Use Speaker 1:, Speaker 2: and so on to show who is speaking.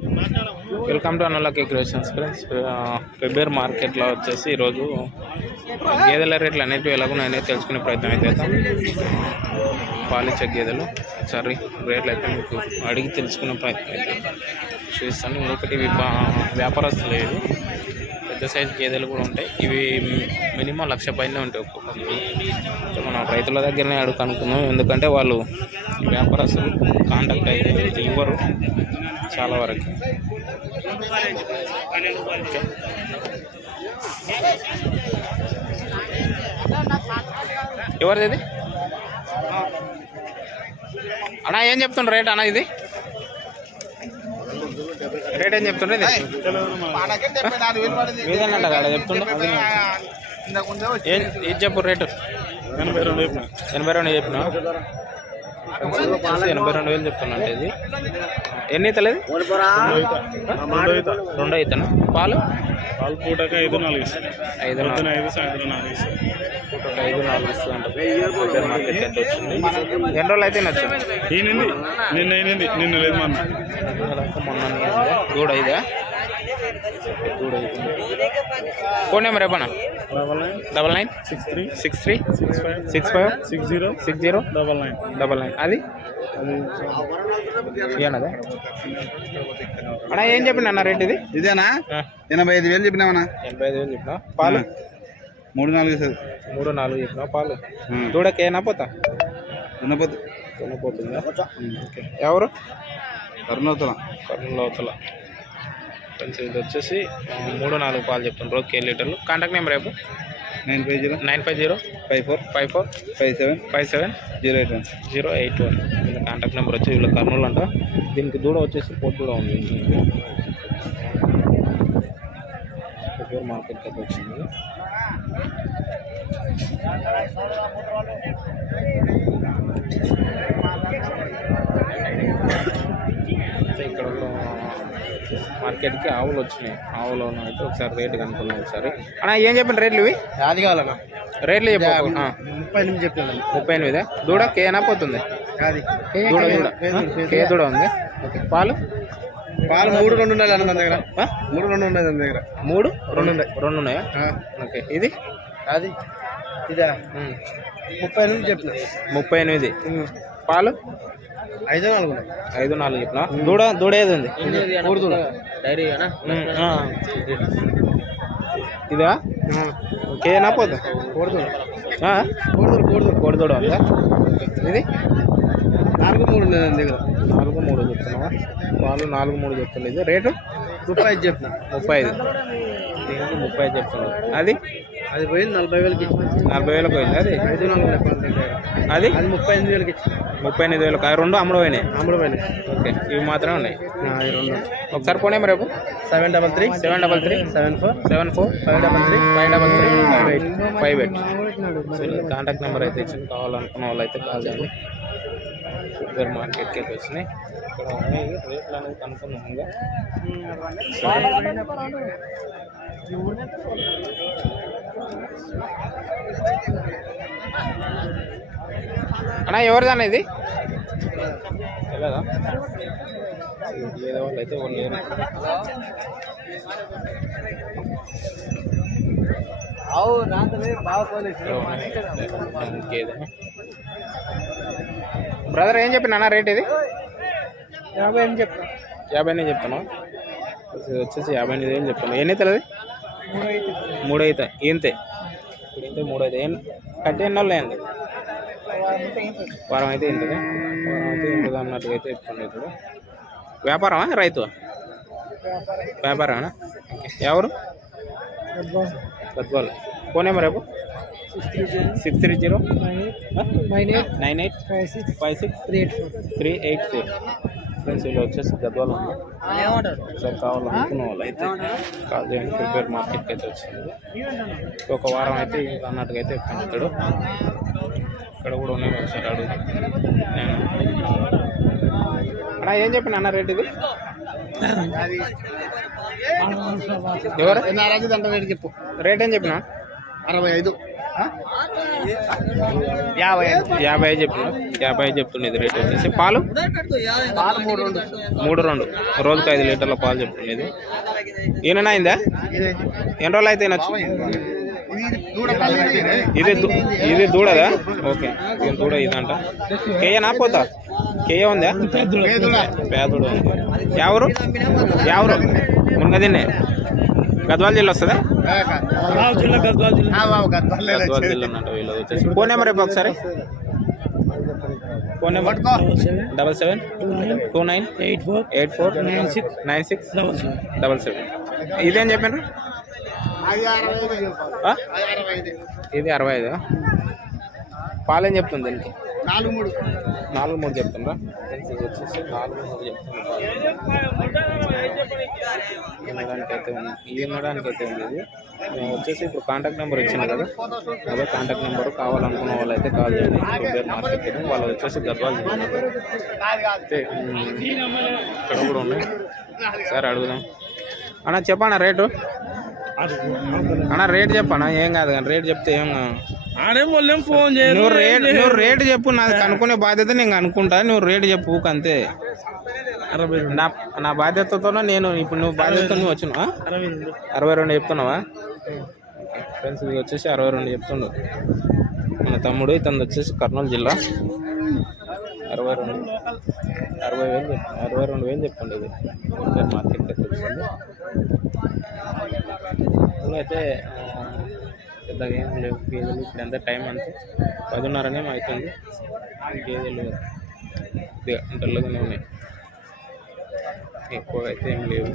Speaker 1: Welcome to అనలాకి creations friends. ఫిబ్రవరి మార్కెట్లో వచ్చేసి ఈరోజు గేదెల రేట్లు అనేవి ఎలాగున్నాయనేది తెలుసుకునే ప్రయత్నం అయితే చేద్దాం. పాలిచ్చే గేదెలు సారీ రేట్లు అయితే మీకు అడిగి తెలుసుకునే ప్రయత్నం అయితే చూస్తాను. ఇంకొకటి వ్యాపారస్తులు ఇవి పెద్ద సైజు గేదెలు కూడా ఉంటాయి. ఇవి మినిమం లక్ష పైన ఉంటాయి ఒక్కొక్క మనం రైతుల దగ్గరనే అడుగు కనుక్కుందాం ఎందుకంటే వాళ్ళు వ్యాపారస్తులు కాంటాక్ట్ అయితే ఇవ్వరు చాలా వరకు. ఎవరిది ఇది? అన్నా ఏం చెప్తుండ్రు రేట్ అన్న ఇది? రేట్ ఏం చెప్తుండ్రు ఇది మీదేనంట కాడ ఏం చెప్పు రేటు.
Speaker 2: ఎనభై రెండు చెప్పిన?
Speaker 1: ఎనభై రెండు చెప్పిన? ఎనభై రెండు వేలు చెప్తున్నా అంటే ఇది. ఎన్ని అవుతలేదు రెండు అవుతాను పాలు?
Speaker 2: పాలు పూటకి ఐదు నాలుగు
Speaker 1: ఐదు
Speaker 2: ఐదు సాయంత్రం నాలుగు
Speaker 1: ఐదు నాలుగు ఇస్తుంది అంటే మార్కెట్ అయితే వచ్చింది? ఎన్ని రోజులు అయితే
Speaker 2: ఈనింది నిన్న అయినింది నిన్న లేదు మొన్న.
Speaker 1: మొన్న గూడ ఐదా గూడ ఐదు ఫోన్ నెంబర్ చెప్పనా?
Speaker 2: Double nine
Speaker 1: double nine?
Speaker 2: Six three
Speaker 1: six three?
Speaker 2: Six five
Speaker 1: six five?
Speaker 2: Six zero
Speaker 1: six zero?
Speaker 2: Double nine
Speaker 1: double nine. అది? ఏనదా అన్నా ఏం చెప్పిన అన్న రేట్ ఇది?
Speaker 3: ఇదేనా? ఎనభై ఐదు వేలు చెప్పినామన్నా
Speaker 1: ఎనభై ఐదు వేలు చెప్పిన పాలు?
Speaker 3: మూడు నాలుగు ఇస్తుంది
Speaker 1: మూడు నాలుగు చెప్పిన పాలు? దూడకి ఏనా పోతా?
Speaker 3: వినపోద్దు
Speaker 1: కొనుక్కోతుందా ఓకే. ఎవరు?
Speaker 3: కరుణవుతున్నా
Speaker 1: కర్నూలు అవతల ఫ్రెండ్స్ ఇది వచ్చేసి మూడు నాలుగు పాలు చెప్తాను రోజుకి ఏ లీటర్లు. కాంటాక్ట్ నెంబర్ రేపు
Speaker 3: nine five zero.
Speaker 1: Nine five zero.
Speaker 3: Five four.
Speaker 1: Five four.
Speaker 3: Five seven.
Speaker 1: Five seven.
Speaker 3: Zero eight one.
Speaker 1: Zero eight one. వీళ్ళ కాంటాక్ట్ నెంబర్ వచ్చి వీళ్ళ కర్నూలు అంట. దీనికి దూడ వచ్చేసి పోటీ కూడా ఉంది. మార్కెట్కి అయితే వచ్చింది అయితే ఇక్కడ కూడా మార్కెట్కి ఆవులు వచ్చినాయి ఆవులు అయితే ఒకసారి రేటు కనుక్కున్నాం ఒకసారి. అన్న ఏం చెప్పిన రేట్లు ఇవి?
Speaker 3: అది కావాలన్నా
Speaker 1: రేట్లు చెప్పు ఆ.
Speaker 3: ముప్పై ఎనిమిది చెప్పినా
Speaker 1: ముప్పై ఎనిమిది? దూడ కేనా పోతుంది?
Speaker 3: అది
Speaker 1: దూడ దూడ కే దూడ ఉంది? పాలు?
Speaker 3: పాలు మూడు రెండు ఉన్నాయి అన్న దగ్గర? మూడు రెండు ఉన్నాయి దాని దగ్గర.
Speaker 1: మూడు? రెండు ఉన్నాయి. రెండు ఉన్నాయా? ఓకే. ఇది?
Speaker 3: అది ఇదా. ముప్పై ఎనిమిది చెప్పిన?
Speaker 1: ముప్పై ఎనిమిది. పాలు?
Speaker 3: ఐదు నాలుగు ఉన్నాయి.
Speaker 1: ఐదు నాలుగు చెప్పిన? దూడ దూడ ఏది ఉంది. ఇదా? కేనా పోదు?
Speaker 3: మూడు దూడ.
Speaker 1: ఆ?
Speaker 3: మూడు దూడ మూడు దూడ.
Speaker 1: కోడి దూడ ఉందా. ఇది?
Speaker 3: నాలుగు మూడు దాని దగ్గర.
Speaker 1: నాలుగు మూడు చెప్తున్నావా? పాలు నాలుగు మూడు చెప్తుంది ఇది రేటు?
Speaker 3: ముప్పై ఐదు చెప్పిన.
Speaker 1: ముప్పై ఐదు. ముప్పై ఐదు చెప్తున్నావు అది?
Speaker 3: అది పోయింది నలభై వేలకి
Speaker 1: నలభై వేలకు పోయింది అది
Speaker 3: ఐదు
Speaker 1: అది
Speaker 3: అది ముప్పై ఎనిమిది వేలకి
Speaker 1: ముప్పై ఎనిమిది వేలకు ఆ రెండు అమ్ముడు పోయినాయి
Speaker 3: అమ్ముడు పోయినాయి
Speaker 1: ఓకే ఇవి మాత్రమే ఉన్నాయి
Speaker 3: ఆ, ఈ రెండు
Speaker 1: ఒకసారి పోనీ రేపు
Speaker 3: seven double three
Speaker 1: seven double three
Speaker 3: seven four
Speaker 1: seven four
Speaker 3: five double three
Speaker 1: five double three
Speaker 3: five eight
Speaker 1: five eight contact number అయితే ఇచ్చింది కావాలనుకున్న వాళ్ళు అయితే కాల్ చేయండి సూపర్ మార్కెట్కి అయితే వచ్చినాయి ఇక్కడ ఉన్నాయి రేట్లు అనేది కనుక్కున్నాం ఇంకా అన్నా ఎవరిదన్న ఇది? తెలియదా అయితే బ్రదర్ ఏం చెప్పిన అన్న రేట్ ఇది?
Speaker 3: యాభై ఎనిమిది చెప్పిన.
Speaker 1: యాభై ఎనిమిది చెప్తాను వచ్చేసి యాభై ఎనిమిది వేలు చెప్తాను ఎన్ని అవుతుంది మూడు అవుతాయి ఇంతే ఇప్పుడు ఇంతే మూడు అవుతాయి ఏం కట్టి ఎన్ని వాళ్ళు అయింది? వారం అయితే ఇంతది వారం అయితే ఇంతది అన్నట్టుగా అయితే చెప్తుండే ఇప్పుడు. వ్యాపారమా రైతు? వ్యాపారమేనా? ఎవరు? గద్వాల్ ఫోన్ నెంబర్ రేపు six three zero.
Speaker 3: Nine eight.
Speaker 1: Nine eight.
Speaker 3: Five six.
Speaker 1: Five six.
Speaker 3: Three eight four.
Speaker 1: Three eight four. Friends వీళ్ళు వచ్చేసి గద్వాల్ ఒకసారి కావాలనుకున్న వాళ్ళు అయితే కాల్ చేయండి ఫిబ్రవరి మార్కెట్కి అయితే వచ్చింది ఒక వారం అయితే అన్నట్టుగా అయితే చెప్తాను ఇక్కడ ఇక్కడ కూడా ఉన్నాయి ఒకసారి అడుగు నేను అన్నా ఏం చెప్పిన అన్న రేట్ ఇది ఎవరు
Speaker 3: రేటు చెప్పు
Speaker 1: రేట్ ఏం చెప్పిన
Speaker 3: అరవై ఐదు యాభై
Speaker 1: యాభై చెప్తున్నా యాభై చెప్తుండేది రేట్ వచ్చేసి. పాలు?
Speaker 3: పాలు మూడు రెండు.
Speaker 1: మూడు రెండు. రోజుకి ఐదు లీటర్ల పాలు చెప్తుండేది ఈయన అయిందా ఎన్ని రోజులు అయితే వచ్చి ఇది దు- ఇది దూడదా? ఓకే. ఇది దూడ ఇదంట. కేయనా పోతా? కేయ ఉందా? పేదూడ ఉంది. ఎవరు? ఎవరు? మునగదిన్నే. గద్వాల జిల్లా వస్తుందా? గద్వాల జిల్లా. వచ్చేసి. ఫోన్ నెంబర్ ఇవ్వ ఒకసారి. Phone number double seven two nine eight four eight four nine six nine six double seven ఇదేం చెప్పారు? ఇది అరవై ఐదు. పాలేం చెప్తుంది దీనికి?
Speaker 3: నాలుగు మూడు.
Speaker 1: నాలుగు మూడు చెప్తుండ్రా ఇది వచ్చేసి నాలుగు మూడు చెప్తున్నారు వినడానికి అయితే ఉంది. ఇది వినడానికి అయితే ఉంది ఇది. మేము వచ్చేసి ఇప్పుడు కాంటాక్ట్ నెంబర్ ఇచ్చాను కదా. అదే కాంటాక్ట్ నెంబర్ కావాలనుకున్న వాళ్ళు అయితే కాల్ చేయండి. మార్కెట్ వాళ్ళు వచ్చేసి గద్వాల్ అయితే ఇక్కడ కూడా ఉన్నాయి. సరే అడుగుదాం. అన్న చెప్పానా రేటు? అన్న రేట్ చెప్పన్నా ఏం కాదు కానీ రేట్ చెప్తే ఏం
Speaker 2: ఫోన్
Speaker 1: నువ్వు రేట్ నువ్వు రేటు చెప్పు నాది కనుక్కునే బాధ్యత నేను అనుకుంటా నువ్వు రేటు చెప్పు అంతే నా నా బాధ్యతతోనే నేను ఇప్పుడు నువ్వు బాధ్యత నువ్వు వచ్చిన అరవై రెండు. చెప్తున్నావా? ఫ్రెండ్స్ ఇది వచ్చేసి అరవై రెండు చెప్తుండు. మన తమ్ముడు ఇతను వచ్చేసి కర్నూలు జిల్లా. అరవై రెండు. అరవై వేలు అరవై రెండు వేలు చెప్తుండే ఇది. మార్కెట్ అయితే వచ్చింది అయితే పెద్దగా ఏం లేవు. గేదెలు ఇప్పుడు ఎంత టైం అంతే. పదిన్నరనే అవుతుంది గేదెలు కొద్దిగా డల్గానే ఉన్నాయి. ఎక్కువగా అయితే ఏం లేవు.